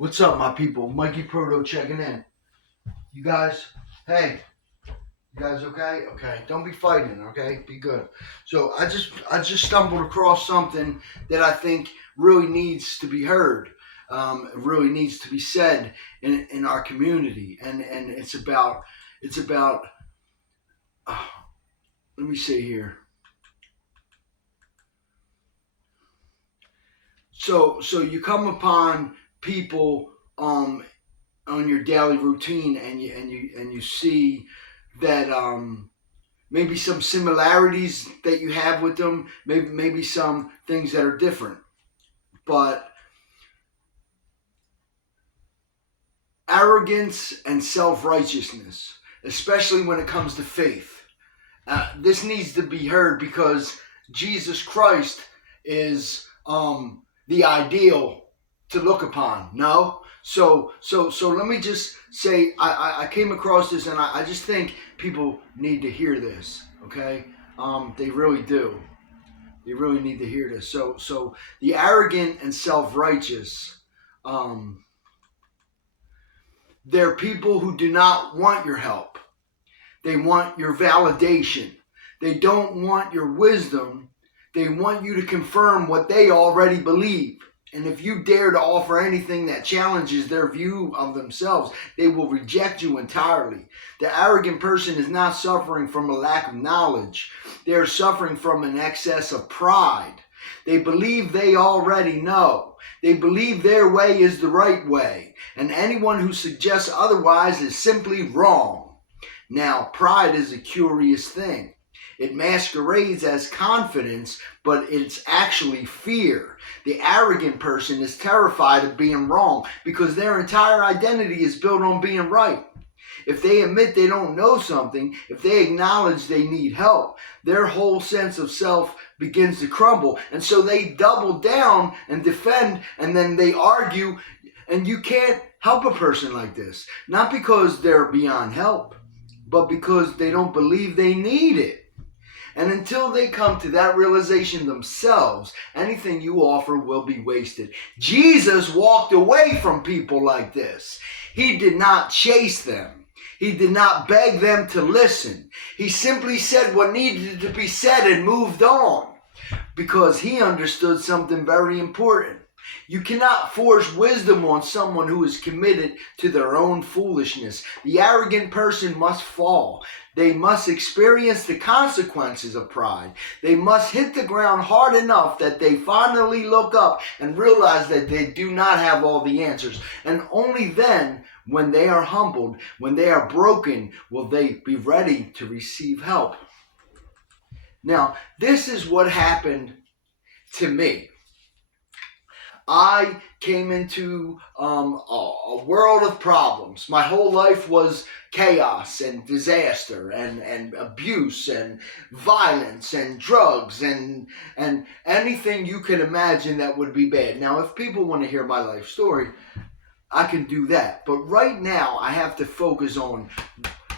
What's up, my people? Mikey Proto checking in. You guys, hey, you guys okay? Okay, don't be fighting. Okay, be good. So I just stumbled across something that I think really needs to be heard. It really needs to be said in our community, and it's about. Uh, let me see here. So you come upon people on your daily routine, and you see that maybe some similarities that you have with them, maybe some things that are different. But arrogance and self righteousness, especially when it comes to faith, this needs to be heard because Jesus Christ is the ideal to look upon. No, so let me just say I came across this, and I just think people need to hear this. Okay, they really do. They really need to hear this. So the arrogant and self righteous. Um, they're people who do not want your help. They want your validation. They don't want your wisdom. They want you to confirm what they already believe. And if you dare to offer anything that challenges their view of themselves, they will reject you entirely. The arrogant person is not suffering from a lack of knowledge. They are suffering from an excess of pride. They believe they already know. They believe their way is the right way. And anyone who suggests otherwise is simply wrong. Now, pride is a curious thing. It masquerades as confidence, but it's actually fear. The arrogant person is terrified of being wrong because their entire identity is built on being right. If they admit they don't know something, if they acknowledge they need help, their whole sense of self begins to crumble. And so they double down and defend, and then they argue, and you can't help a person like this. Not because they're beyond help, but because they don't believe they need it. And until they come to that realization themselves, anything you offer will be wasted. Jesus walked away from people like this. He did not chase them. He did not beg them to listen. He simply said what needed to be said and moved on because he understood something very important. You cannot force wisdom on someone who is committed to their own foolishness. The arrogant person must fall. They must experience the consequences of pride. They must hit the ground hard enough that they finally look up and realize that they do not have all the answers. And only then, when they are humbled, when they are broken, will they be ready to receive help. Now, this is what happened to me. I came into a world of problems. My whole life was chaos and disaster and abuse and violence and drugs and anything you can imagine that would be bad. Now, if people want to hear my life story, I can do that. But right now, I have to focus on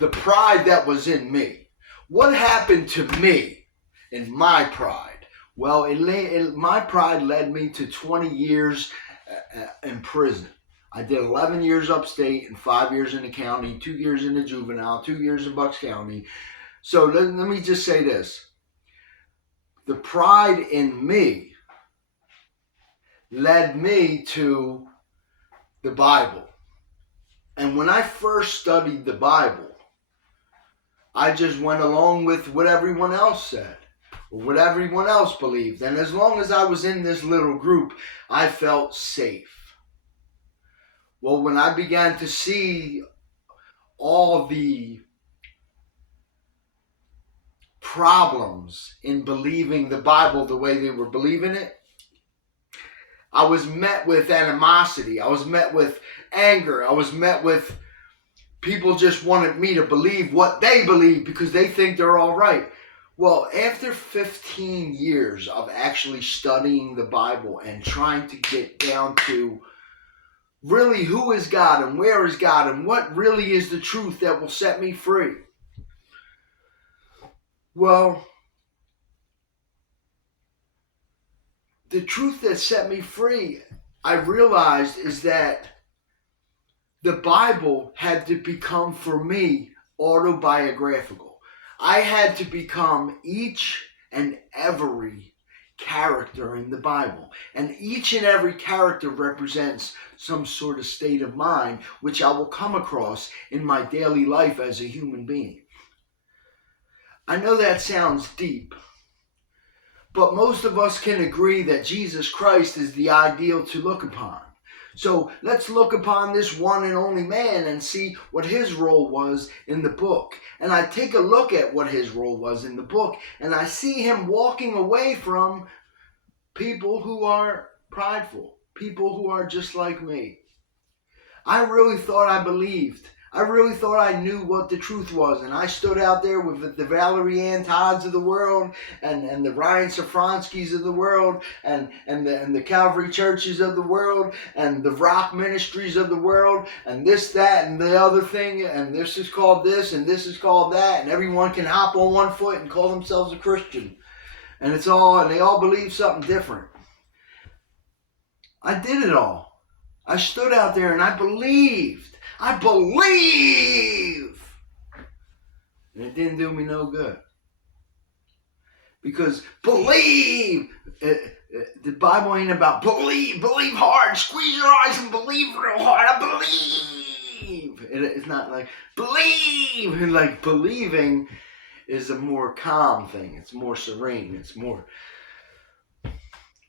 the pride that was in me. What happened to me in my pride? Well, my pride led me to 20 years in prison. I did 11 years upstate and 5 years in the county, 2 years in the juvenile, 2 years in Bucks County. So let me just say this. The pride in me led me to the Bible. And when I first studied the Bible, I just went along with what everyone else said, or what everyone else believed. And as long as I was in this little group, I felt safe. Well, when I began to see all the problems in believing the Bible the way they were believing it, I was met with animosity. I was met with anger. I was met with people just wanted me to believe what they believe because they think they're all right. Well, after 15 years of actually studying the Bible and trying to get down to really who is God and where is God and what really is the truth that will set me free. Well, the truth that set me free, I realized, is that the Bible had to become, for me, autobiographical. I had to become each and every character in the Bible. And each and every character represents some sort of state of mind which I will come across in my daily life as a human being. I know that sounds deep, but most of us can agree that Jesus Christ is the ideal to look upon. So let's look upon this one and only man and see what his role was in the book. And I take a look at what his role was in the book, and I see him walking away from people who are prideful, people who are just like me. I really thought I believed. I really thought I knew what the truth was, and I stood out there with the Valerie Ann Todds of the world, and the Ryan Safronskys of the world, and the Calvary churches of the world, and the rock ministries of the world, and this, that, and the other thing, and this is called this, and this is called that, and everyone can hop on one foot and call themselves a Christian, and they all believe something different. I did it all. I stood out there and I believed. I believe. And it didn't do me no good. Because believe. The Bible ain't about believe. Believe hard. Squeeze your eyes and believe real hard. I believe. It's not like believe. And like believing is a more calm thing. It's more serene. It's more.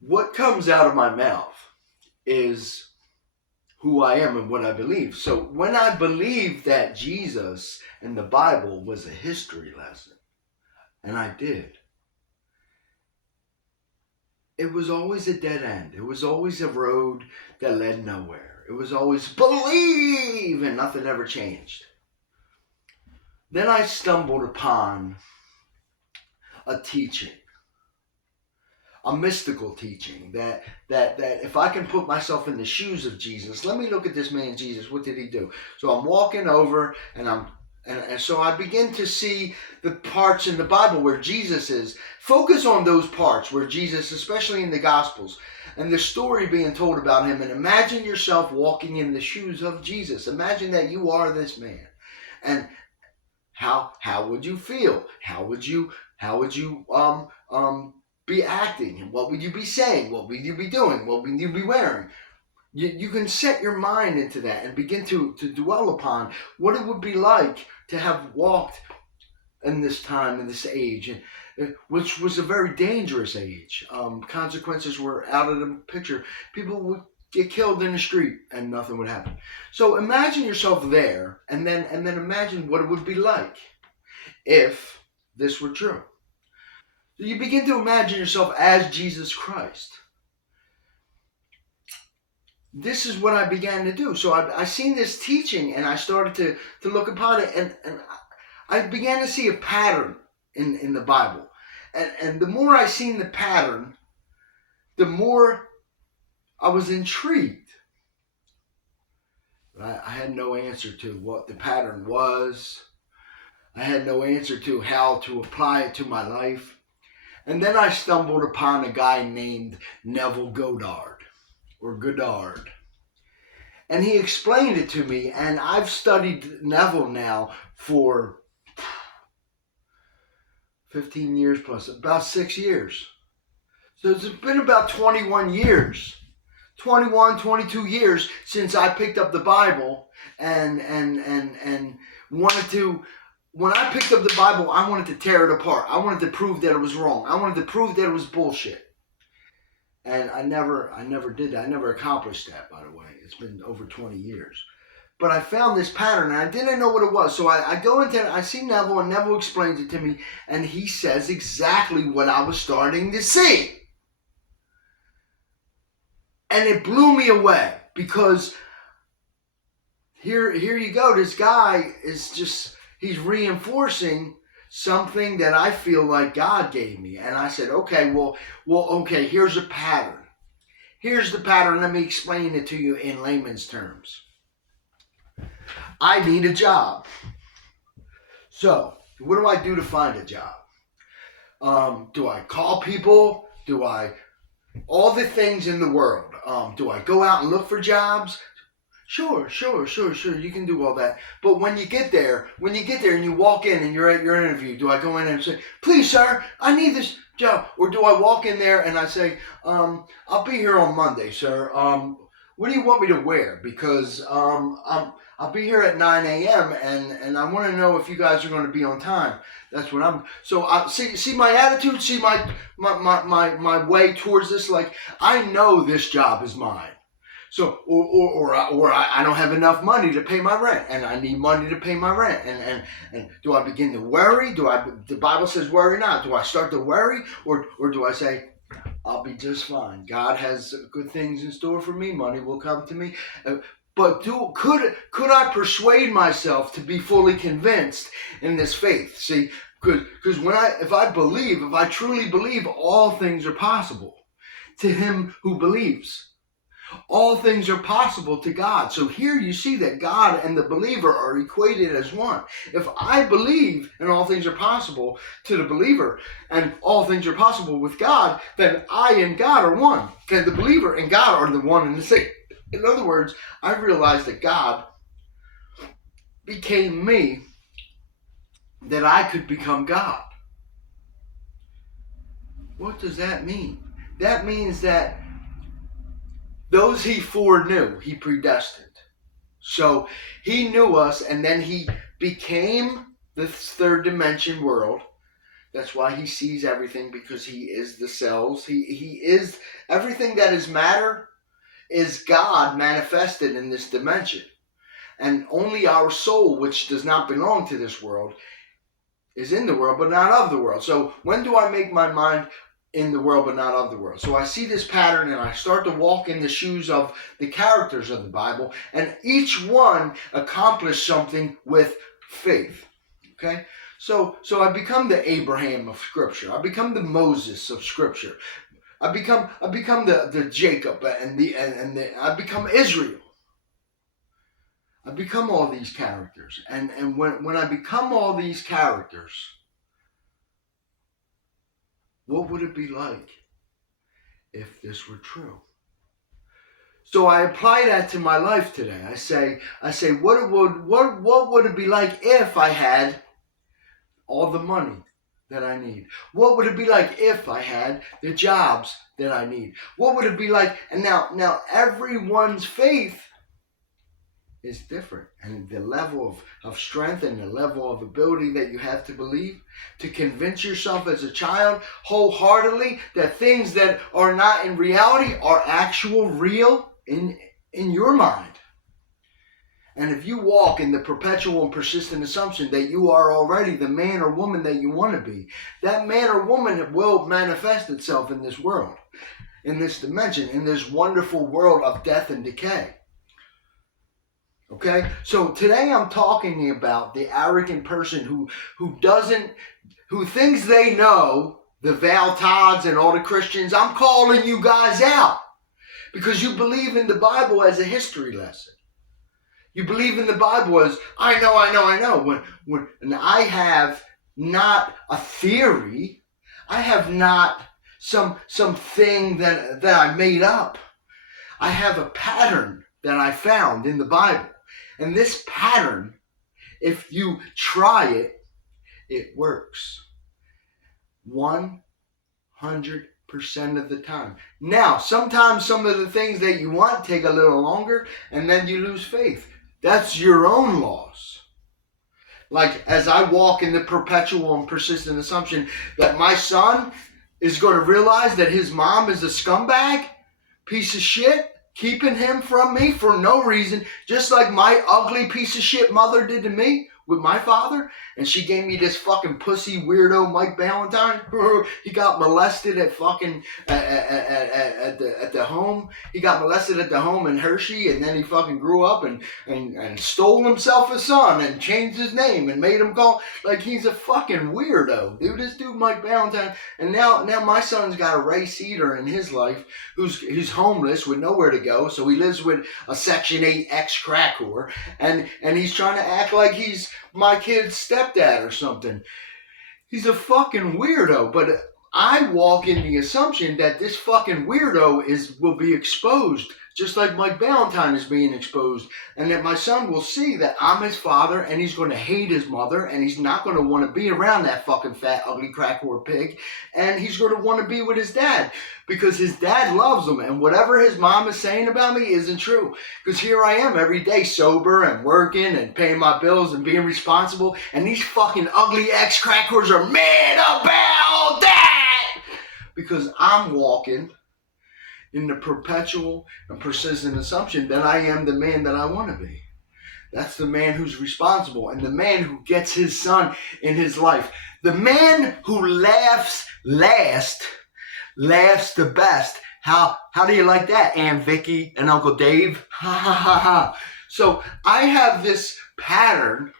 What comes out of my mouth is who I am and what I believe. So when I believed that Jesus and the Bible was a history lesson, and I did, it was always a dead end. It was always a road that led nowhere. It was always believe, and nothing ever changed. Then I stumbled upon a teaching, a mystical teaching that if I can put myself in the shoes of Jesus, let me look at this man Jesus. What did he do? So I'm walking over, and so I begin to see the parts in the Bible where Jesus is. Focus on those parts where Jesus, especially in the Gospels, and the story being told about him, and imagine yourself walking in the shoes of Jesus. Imagine that you are this man, and how would you feel? How would you be acting? And what would you be saying? What would you be doing? What would you be wearing? You can set your mind into that and begin to dwell upon what it would be like to have walked in this time, in this age, which was a very dangerous age. Consequences were out of the picture. People would get killed in the street and nothing would happen. So imagine yourself there, and then imagine what it would be like if this were true. So you begin to imagine yourself as Jesus Christ. This is what I began to do. So I seen this teaching, and I started to look upon it, and I began to see a pattern in the Bible. And the more I seen the pattern, the more I was intrigued. But I had no answer to what the pattern was. I had no answer to how to apply it to my life. And then I stumbled upon a guy named Neville Goddard, or Goddard. And he explained it to me, and I've studied Neville now for 15 years plus, about 6 years. So it's been about 21 years, 21, 22 years since I picked up the Bible and wanted to. When I picked up the Bible, I wanted to tear it apart. I wanted to prove that it was wrong. I wanted to prove that it was bullshit. And I never did that. I never accomplished that, by the way. It's been over 20 years. But I found this pattern, and I didn't know what it was. So I go into it, I see Neville, and Neville explains it to me, and he says exactly what I was starting to see. And it blew me away, because here you go. This guy is just... he's reinforcing something that I feel like God gave me. And I said, okay, okay, here's a pattern. Here's the pattern. Let me explain it to you in layman's terms. I need a job. So, what do I do to find a job? Do I call people? All the things in the world. Do I go out and look for jobs? Sure. You can do all that. But when you get there and you walk in and you're at your interview, do I go in and say, please, sir, I need this job? Or do I walk in there and I say, I'll be here on Monday, sir. What do you want me to wear? Because I'll be here at 9 a.m. and I want to know if you guys are going to be on time. That's what I'm. So I see my attitude, see my way towards this. Like, I know this job is mine. So, or I don't have enough money to pay my rent, and I need money to pay my rent. And do I begin to worry? The Bible says worry not. Do I start to worry, or do I say, I'll be just fine. God has good things in store for me. Money will come to me. But could I persuade myself to be fully convinced in this faith? See, because if I truly believe, all things are possible to him who believes. All things are possible to God. So here you see that God and the believer are equated as one. If I believe and all things are possible to the believer and all things are possible with God, then I and God are one. Okay, the believer and God are the one and the same. In other words, I realized that God became me that I could become God. What does that mean? That means that those he foreknew, he predestined. So he knew us, and then he became this third dimension world. That's why he sees everything, because he is the cells. He is everything that is matter is God manifested in this dimension. And only our soul, which does not belong to this world, is in the world, but not of the world. So when do I make my mind in the world but not of the world? So I see this pattern and I start to walk in the shoes of the characters of the Bible, and each one accomplished something with faith. Okay? So I become the Abraham of Scripture. I become the Moses of Scripture. I become the Jacob and I become Israel. I become all these characters. And when I become all these characters, what would it be like if this were true? So I apply that to my life today. I say, what would it be like if I had all the money that I need? What would it be like if I had the jobs that I need? What would it be like? And now everyone's faith is different, and the level of strength and the level of ability that you have to believe, to convince yourself as a child wholeheartedly that things that are not in reality are actual real in your mind. And if you walk in the perpetual and persistent assumption that you are already the man or woman that you want to be, that man or woman will manifest itself in this world, in this dimension, in this wonderful world of death and decay. Okay, so today I'm talking about the arrogant person who thinks they know, the Val Todds and all the Christians. I'm calling you guys out because you believe in the Bible as a history lesson. You believe in the Bible as I know. When I have not a theory, I have not something that I made up. I have a pattern that I found in the Bible. And this pattern, if you try it, it works 100% of the time. Now, sometimes some of the things that you want take a little longer, and then you lose faith. That's your own loss. Like, as I walk in the perpetual and persistent assumption that my son is going to realize that his mom is a scumbag, piece of shit, keeping him from me for no reason, just like my ugly piece of shit mother did to me with my father, and she gave me this fucking pussy weirdo Mike Valentine. He got molested at fucking at the home. He got molested at the home in Hershey, and then he fucking grew up and stole himself a son and changed his name and made him call like he's a fucking weirdo, dude. This dude Mike Valentine, and now my son's got a race eater in his life who's homeless with nowhere to go, so he lives with a Section 8 ex-crack whore, and he's trying to act like he's my kid's stepdad or something. He's a fucking weirdo, but I walk in the assumption that this fucking weirdo will be exposed just like Mike Ballantyne is being exposed, and that my son will see that I'm his father, and he's going to hate his mother, and he's not going to want to be around that fucking fat, ugly crack whore pig, and he's going to want to be with his dad, because his dad loves him, and whatever his mom is saying about me isn't true, because here I am every day sober and working and paying my bills and being responsible, and these fucking ugly ex-crack whores are mad about that, because I'm walking in the perpetual and persistent assumption that I am the man that I want to be. That's the man who's responsible, and the man who gets his son in his life. The man who laughs last laughs the best. How do you like that, Aunt Vicky and Uncle Dave? Ha ha ha ha. So I have this pattern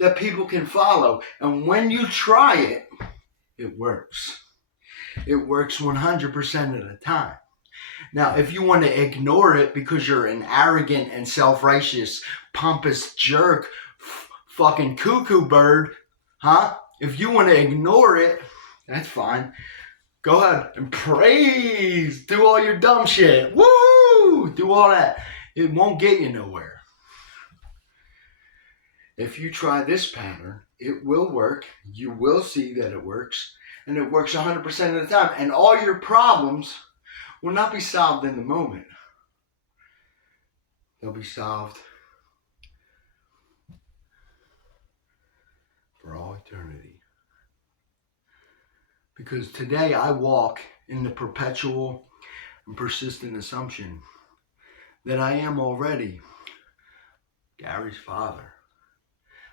that people can follow, and when you try it, it works. It works 100% of the time. Now, if you want to ignore it because you're an arrogant and self-righteous, pompous jerk, fucking cuckoo bird, if you want to ignore it, that's fine. Go ahead and praise. Do all your dumb shit. Woo! Do all that. It won't get you nowhere. If you try this pattern, it will work. You will see that it works. And it works 100% of the time. And all your problems will not be solved in the moment. They'll be solved for all eternity. Because today I walk in the perpetual and persistent assumption that I am already Gary's father.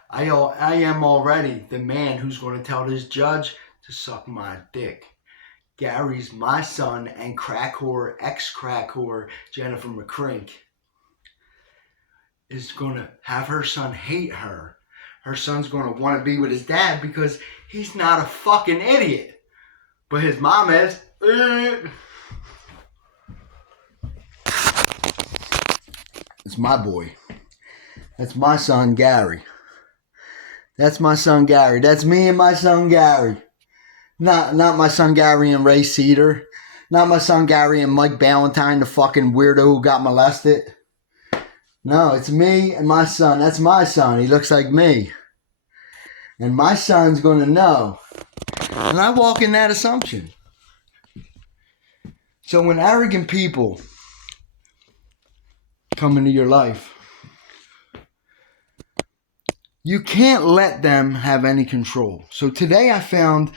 I am already the man who's going to tell this judge to suck my dick. Gary's my son, and crack whore, ex-crack whore, Jennifer McCrink, is going to have her son hate her. Her son's going to want to be with his dad because he's not a fucking idiot. But his mom is. It's my boy. That's my son, Gary. That's my son, Gary. That's me and my son, Gary. Not my son Gary and Ray Cedar. Not my son Gary and Mike Ballantyne, the fucking weirdo who got molested. No, it's me and my son. That's my son. He looks like me. And my son's going to know. And I walk in that assumption. So when arrogant people come into your life, you can't let them have any control. So today I found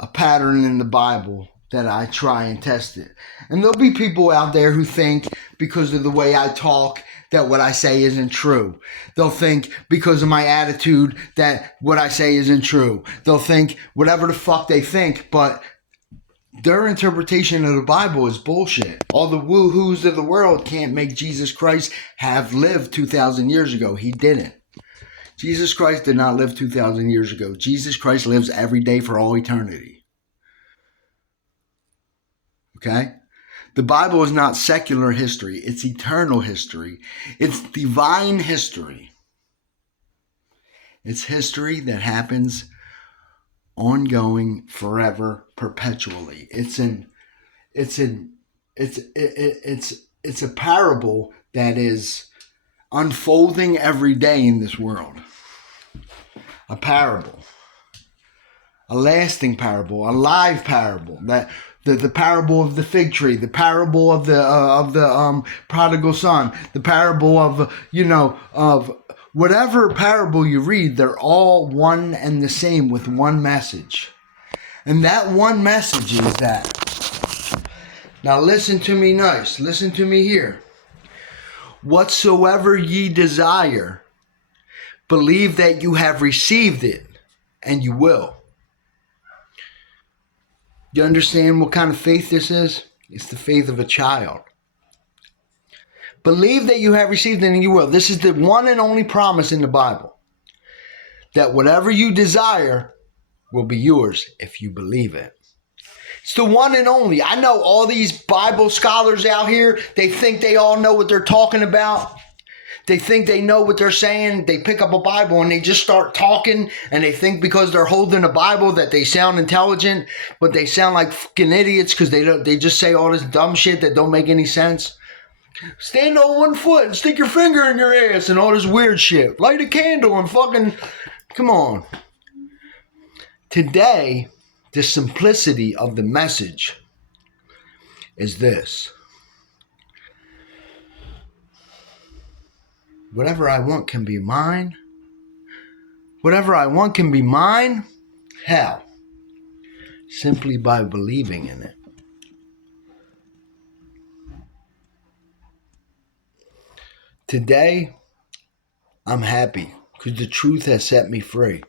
a pattern in the Bible that I try and test it. And there'll be people out there who think because of the way I talk that what I say isn't true. They'll think because of my attitude that what I say isn't true. They'll think whatever the fuck they think, but their interpretation of the Bible is bullshit. All the woo-hoos of the world can't make Jesus Christ have lived 2,000 years ago. He didn't. Jesus Christ did not live 2,000 years ago. Jesus Christ lives every day for all eternity. Okay? The Bible is not secular history. It's eternal history. It's divine history. It's history that happens ongoing, forever, perpetually. It's a parable that is unfolding every day in this world. A parable. A lasting parable. A live parable. That the parable of the fig tree, the parable of the prodigal son, the parable of whatever parable you read, they're all one and the same with one message. And that one message is that. Now listen to me nice. Listen to me here. Whatsoever ye desire, believe that you have received it, and you will. You understand what kind of faith this is? It's the faith of a child. Believe that you have received it, and you will. This is the one and only promise in the Bible. That whatever you desire will be yours if you believe it. It's the one and only. I know all these Bible scholars out here, they think they all know what they're talking about. They think they know what they're saying. They pick up a Bible and they just start talking, and they think because they're holding a Bible that they sound intelligent, but they sound like fucking idiots because they just say all this dumb shit that don't make any sense. Stand on one foot and stick your finger in your ass and all this weird shit. Light a candle and fucking... Come on. Today, the simplicity of the message is this. Whatever I want can be mine. Whatever I want can be mine. How? Simply by believing in it. Today, I'm happy because the truth has set me free.